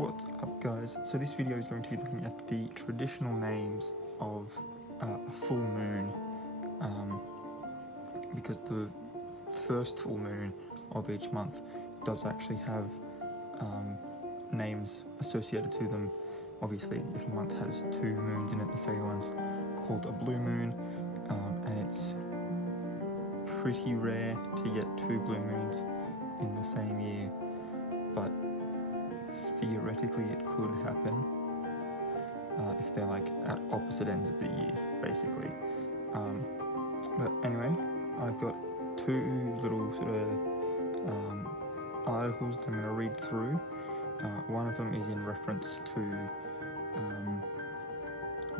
What's up, guys? So this video is going to be looking at the traditional names of a full moon, because the first full moon of each month does actually have names associated to them. Obviously, if a month has two moons in it, the second one's called a blue moon, and it's pretty rare to get two blue moons in the same year, but theoretically it could happen if they're like at opposite ends of the year, basically. But anyway, I've got two little sort of articles that I'm going to read through. One of them is in reference to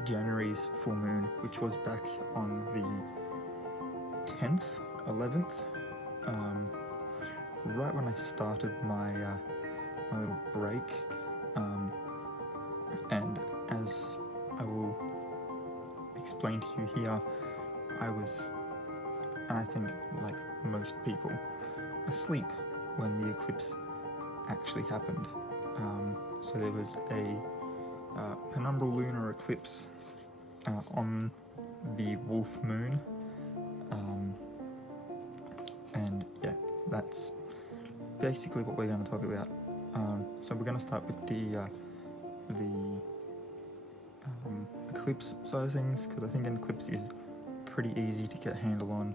January's full moon, which was back on the 10th, 11th, right when I started my little break, and as I will explain to you here, I was, and I think like most people, asleep when the eclipse actually happened. So there was a penumbral lunar eclipse on the wolf moon, and yeah, that's basically what we're going to talk about. So we're going to start with the eclipse side of things, because I think an eclipse is pretty easy to get a handle on.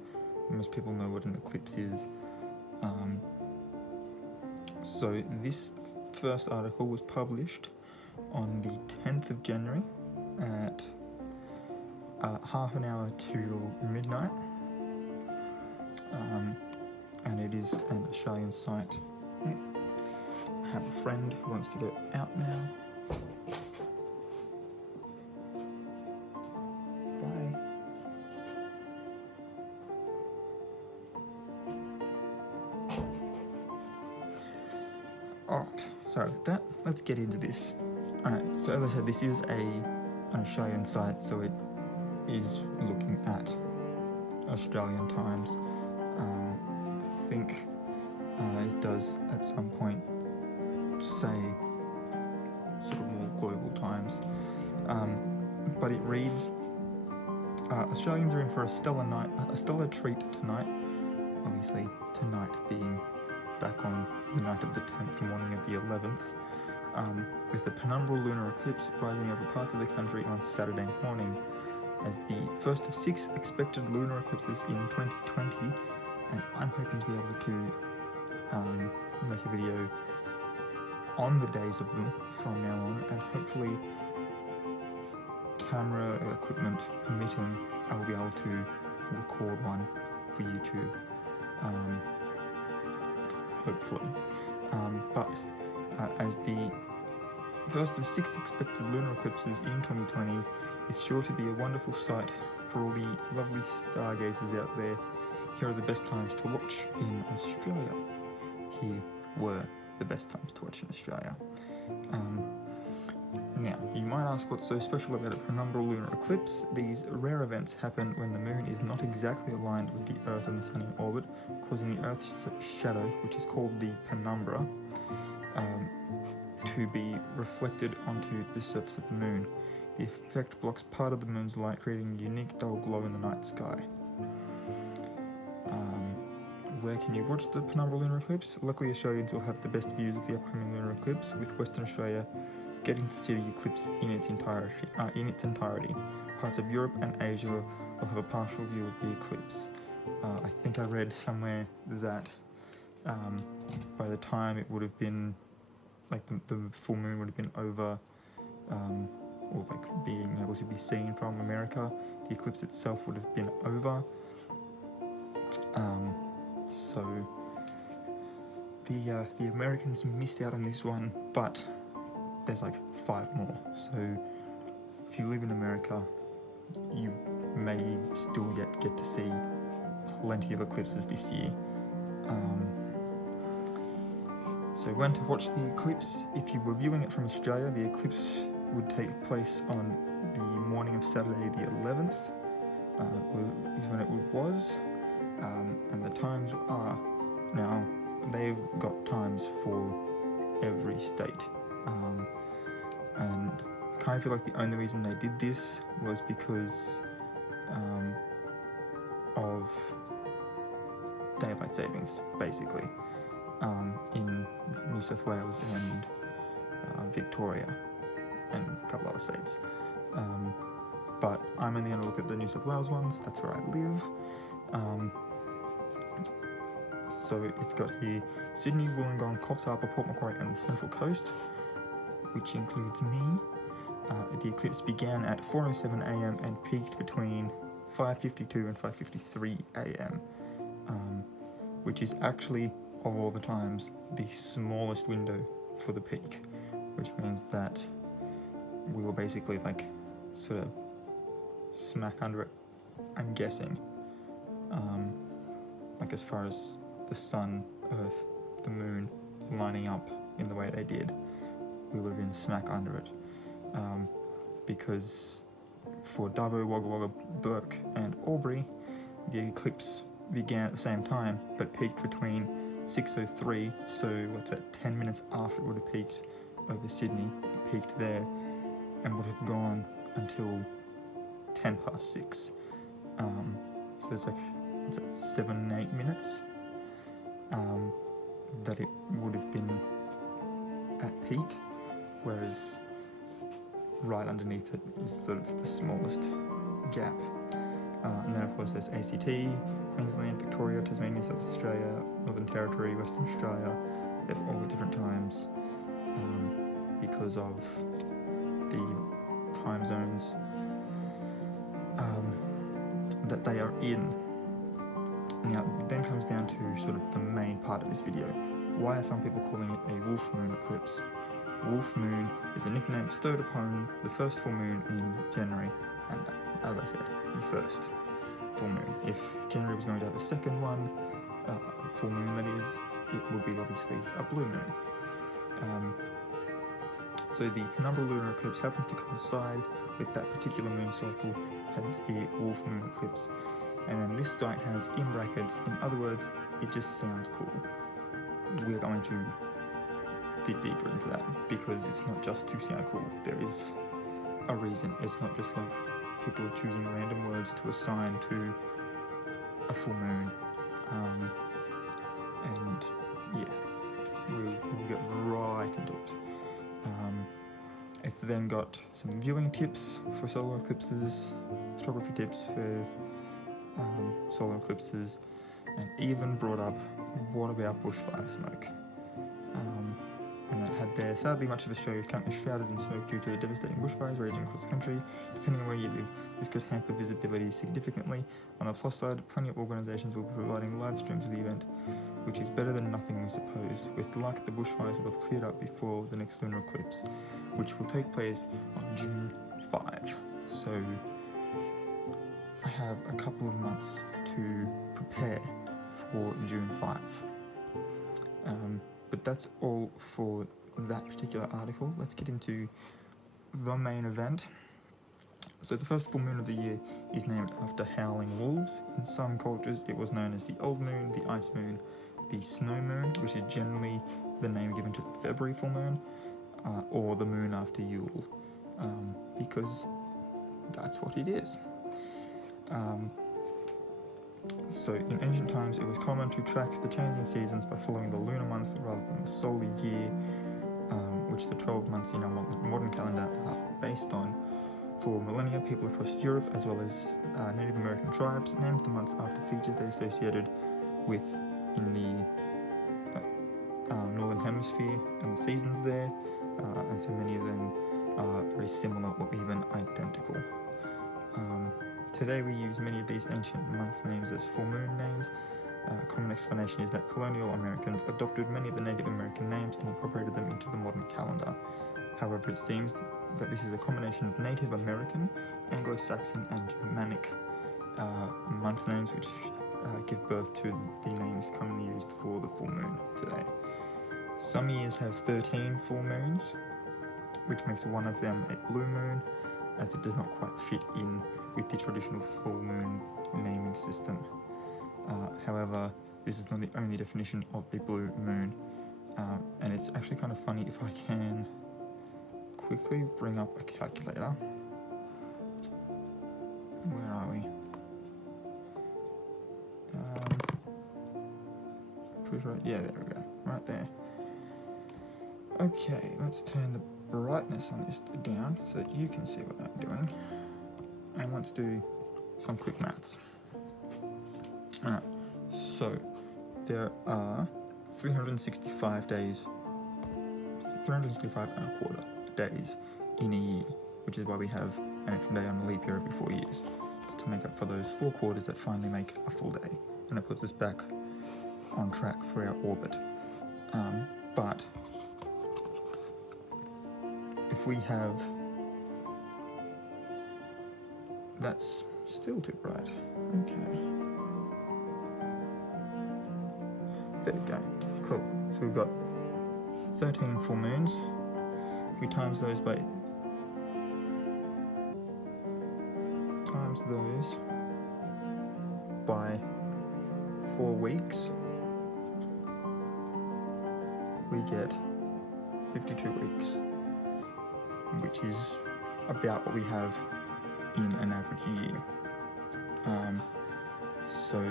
Most people know what an eclipse is. So this first article was published on the 10th of January at half an hour to midnight, and it is an Australian site. I have a friend who wants to go out now. Bye. Alright, sorry about that. Let's get into this. Alright, so as I said, this is an Australian site, so it is looking at Australian times. I think it does at some point say sort of more global times, but it reads, Australians are in for a stellar treat tonight, obviously tonight being back on the night of the 10th, morning of the 11th, with the penumbral lunar eclipse rising over parts of the country on Saturday morning as the first of 6 expected lunar eclipses in 2020, and I'm hoping to be able to make a video on the days of them from now on, and hopefully, camera equipment permitting, I will be able to record one for YouTube, hopefully. But as the first of 6 expected lunar eclipses in 2020 is sure to be a wonderful sight for all the lovely stargazers out there, here are the best times to watch in Australia. Here were the best times to watch in Australia. Now, you might ask what's so special about a penumbral lunar eclipse. These rare events happen when the moon is not exactly aligned with the Earth and the Sun in orbit, causing the Earth's shadow, which is called the penumbra, to be reflected onto the surface of the moon. The effect blocks part of the moon's light, creating a unique dull glow in the night sky. Where can you watch the penumbral lunar eclipse? Luckily, Australians will have the best views of the upcoming lunar eclipse, with Western Australia getting to see the eclipse in its entirety. Parts of Europe and Asia will have a partial view of the eclipse. I think I read somewhere that by the time it would have been, like the full moon would have been over, or like being able to be seen from America, the eclipse itself would have been over. So the Americans missed out on this one, but there's like 5 more. So if you live in America, you may still get to see plenty of eclipses this year. So when to watch the eclipse? If you were viewing it from Australia, the eclipse would take place on the morning of Saturday the 11th, is when it was. And the times are, now they've got times for every state And I kind of feel like the only reason they did this was because of daylight savings, basically, in New South Wales and Victoria and a couple other states. But I'm only going to look at the New South Wales ones, that's where I live. So it's got here Sydney, Wollongong, Coffs Harbour, Port Macquarie and the Central Coast, which includes me. The eclipse began at 4:07am and peaked between 5:52 and 5:53 a.m, which is actually, of all the times, the smallest window for the peak, which means that we were basically like sort of smack under it, I'm guessing. Like as far as the sun, earth, the moon lining up in the way they did, we would have been smack under it. Because for Dubbo, Wagga Wagga, Burke and Albury, the eclipse began at the same time but peaked between 6:03, so what's that, 10 minutes after it would have peaked over Sydney. It peaked there and would have gone until 6:10. So there's like, what's that, 7-8 minutes that it would have been at peak, whereas right underneath it is sort of the smallest gap. And then of course there's ACT, Queensland, Victoria, Tasmania, South Australia, Northern Territory, Western Australia. They're all at different times because of the time zones that they are in. Now, it then comes down to sort of the main part of this video. Why are some people calling it a wolf moon eclipse? Wolf moon is a nickname bestowed upon the first full moon in January, and as I said, the first full moon. If January was going to have a second one, full moon that is, it would be obviously a blue moon. So the penumbral lunar eclipse happens to coincide with that particular moon cycle, hence the wolf moon eclipse. And then this site has in brackets, in other words, it just sounds cool. We're going to dig deeper into that because it's not just to sound cool. There is a reason. It's not just like people are choosing random words to assign to a full moon. And yeah, we'll get right into it. It's then got some viewing tips for solar eclipses, photography tips for solar eclipses, and even brought up what about bushfire smoke. And that had there, sadly much of Australia is currently shrouded in smoke due to the devastating bushfires raging across the country. Depending on where you live, this could hamper visibility significantly. On the plus side, plenty of organisations will be providing live streams of the event, which is better than nothing, we suppose. With luck, the bushfires will have cleared up before the next lunar eclipse, which will take place on June 5. So I have a couple of months to prepare for June 5. But that's all for that particular article. Let's get into the main event. So the first full moon of the year is named after howling wolves. In some cultures it was known as the old moon, the ice moon, the snow moon, which is generally the name given to the February full moon, or the moon after Yule, because that's what it is. So in ancient times it was common to track the changing seasons by following the lunar months rather than the solar year, which the 12 months in our modern calendar are based on. For millennia, people across Europe, as well as Native American tribes, named the months after features they associated with in the northern hemisphere and the seasons there, and so many of them are very similar or even identical. Today we use many of these ancient month names as full moon names. A common explanation is that colonial Americans adopted many of the Native American names and incorporated them into the modern calendar. However, it seems that this is a combination of Native American, Anglo-Saxon and Germanic month names which give birth to the names commonly used for the full moon today. Some years have 13 full moons, which makes one of them a blue moon, as it does not quite fit in with the traditional full moon naming system. However, this is not the only definition of a blue moon, and it's actually kind of funny if I can quickly bring up a calculator. Where are we? Pretty right. Yeah, there we go. Right there. Okay, let's turn the brightness on this down so that you can see what I'm doing. And let's do some quick maths. Alright, so there are 365 days, 365 and a quarter days in a year, which is why we have an extra day on a leap year every 4 years, to make up for those 4 quarters that finally make a full day. And it puts us back on track for our orbit. But if we have, that's still too bright. Okay. There we go. Cool. So we've got 13 full moons. If we times those by by 4 weeks, we get 52 weeks, which is about what we have in an average year. So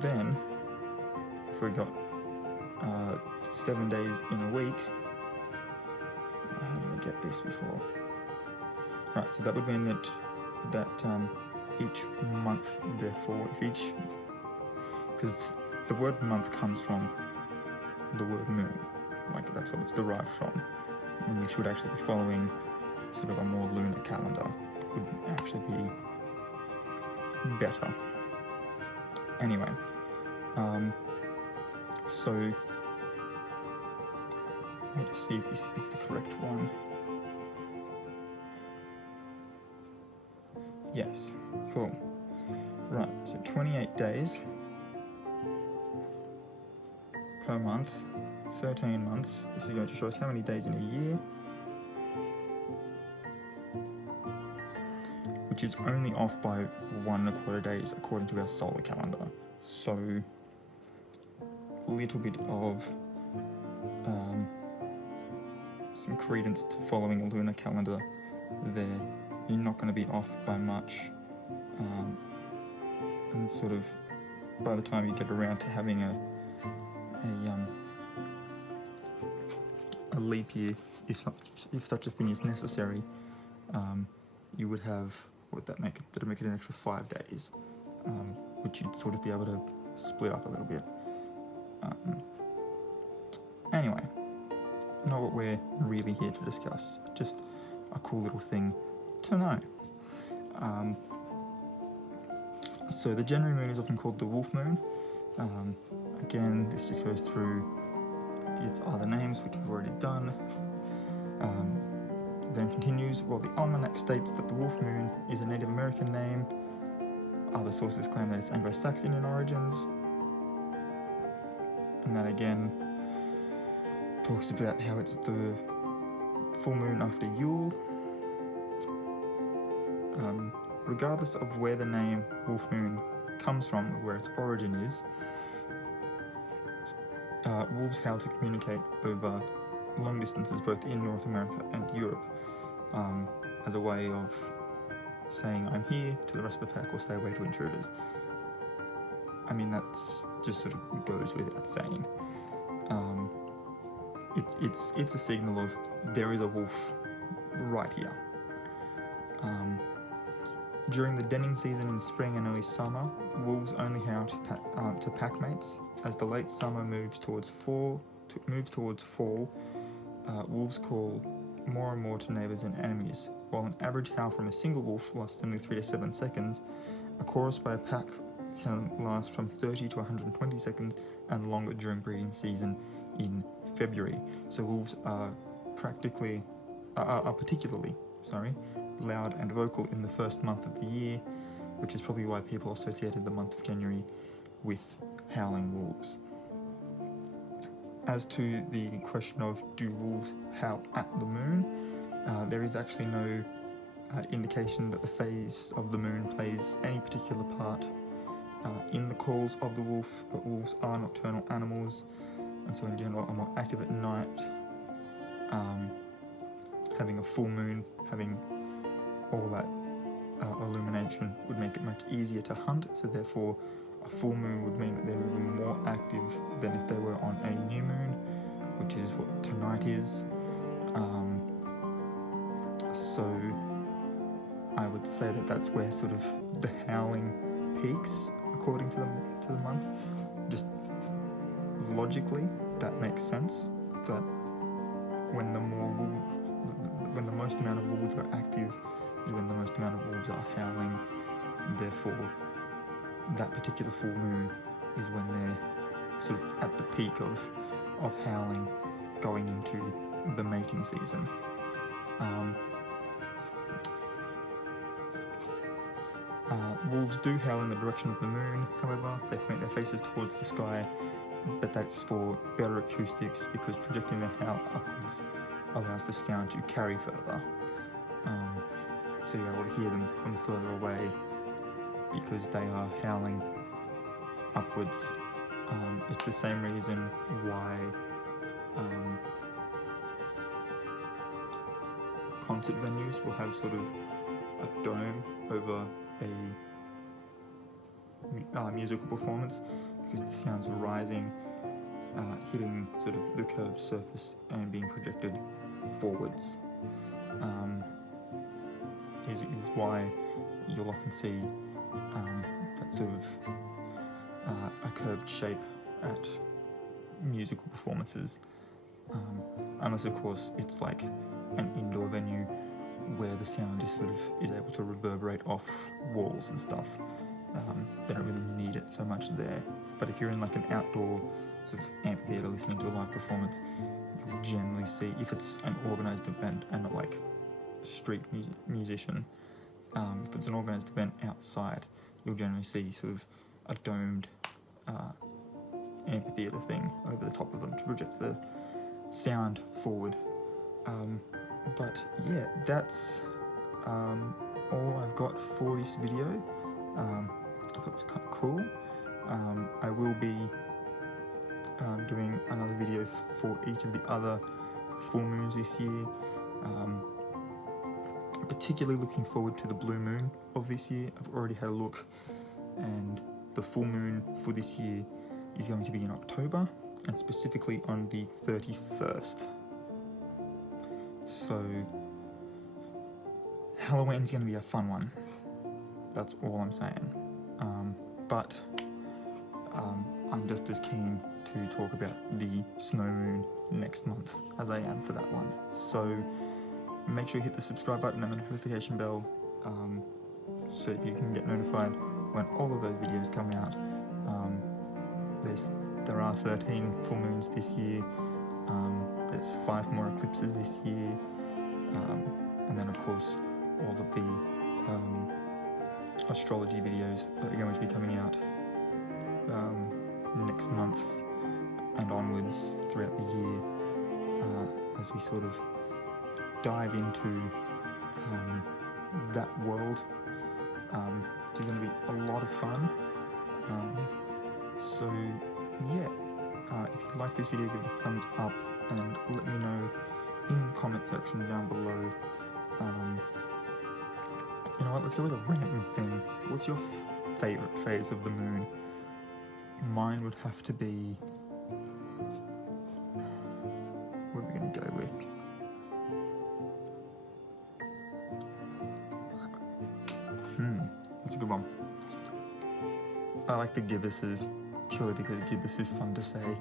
then, if we got 7 days in a week, how did I get this before? Right, so that would mean that each month, therefore, because the word month comes from the word moon, like that's what it's derived from, and we should actually be following sort of a more lunar calendar, would actually be better. Anyway, so let me just see if this is the correct one. Yes, cool. Right, so 28 days per month, 13 months. This is going to show us how many days in a year, which is only off by 1¼ days according to our solar calendar. So, a little bit of some credence to following a lunar calendar there. You're not going to be off by much, and sort of by the time you get around to having a leap year, if such a thing is necessary, you would have, that'd make it an extra 5 days, which you'd sort of be able to split up a little bit. Anyway, not what we're really here to discuss, just a cool little thing to know. So the January moon is often called the wolf moon. Again, this just goes through its other names, which we've already done. Then continues, while the almanac states that the wolf moon is a Native American name, other sources claim that it's Anglo-Saxon in origins. And that again talks about how it's the full moon after Yule. Regardless of where the name wolf moon comes from, or where its origin is, wolves howl to communicate over long distances both in North America and Europe, as a way of saying I'm here to the rest of the pack or stay away to intruders. I mean, that's just sort of goes without saying. It's a signal of there is a wolf right here. During the denning season in spring and early summer, wolves only howl to pack mates. As the late summer moves towards fall, wolves call more and more to neighbours and enemies. While an average howl from a single wolf lasts only 3 to 7 seconds, a chorus by a pack can last from 30 to 120 seconds and longer during breeding season in February. So wolves are particularly loud and vocal in the first month of the year, which is probably why people associated the month of January with howling wolves. As to the question of do wolves howl at the moon, there is actually no indication that the phase of the moon plays any particular part in the calls of the wolf, but wolves are nocturnal animals, and so in general are more active at night, having a full moon, having all that illumination would make it much easier to hunt, so therefore a full moon would mean that they're even more active than if they were on a new moon, which is what tonight is. So I would say that that's where sort of the howling peaks according to the month. Just logically, that makes sense. That when the most amount of wolves are active is when the most amount of wolves are howling. Therefore, that particular full moon is when they're sort of at the peak of howling, going into the mating season. Wolves do howl in the direction of the moon, however, they point their faces towards the sky, but that's for better acoustics because projecting the howl upwards allows the sound to carry further. So you're able to hear them from further away because they are howling upwards. It's the same reason why concert venues will have sort of a dome over a musical performance, because the sounds are rising, hitting sort of the curved surface and being projected forwards. Is why you'll often see that sort of a curved shape at musical performances, unless of course it's like an indoor venue where the sound is able to reverberate off walls and stuff. They don't really need it so much there. But if you're in like an outdoor sort of amphitheatre listening to a live performance, you'll generally see, if it's an organised event and not like a street musician, if it's an organised event outside, you'll generally see sort of a domed amphitheatre thing over the top of them to project the sound forward. But yeah, that's all I've got for this video. I thought it was kind of cool. I will be doing another video for each of the other full moons this year. Particularly looking forward to the blue moon of this year. I've already had a look, and the full moon for this year is going to be in October, and specifically on the 31st. So Halloween's going to be a fun one. That's all I'm saying. But I'm just as keen to talk about the snow moon next month as I am for that one. So make sure you hit the subscribe button and the notification bell so that you can get notified when all of those videos come out. There are 13 full moons this year. There's 5 more eclipses this year. And then of course all of the astrology videos that are going to be coming out next month and onwards throughout the year, as we sort of dive into that world. It's going to be a lot of fun. So yeah, if you like this video, give it a thumbs up and let me know in the comment section down below. You know what, let's go with a random thing. What's your favourite phase of the moon? Mine would have to be... what are we going to go with? That's a good one. I like the gibbuses, purely because gibbous is fun to say,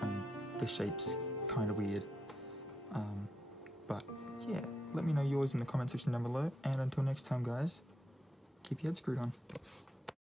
and the shape's kind of weird. But yeah, let me know yours in the comment section down below, and until next time guys, keep your head screwed on.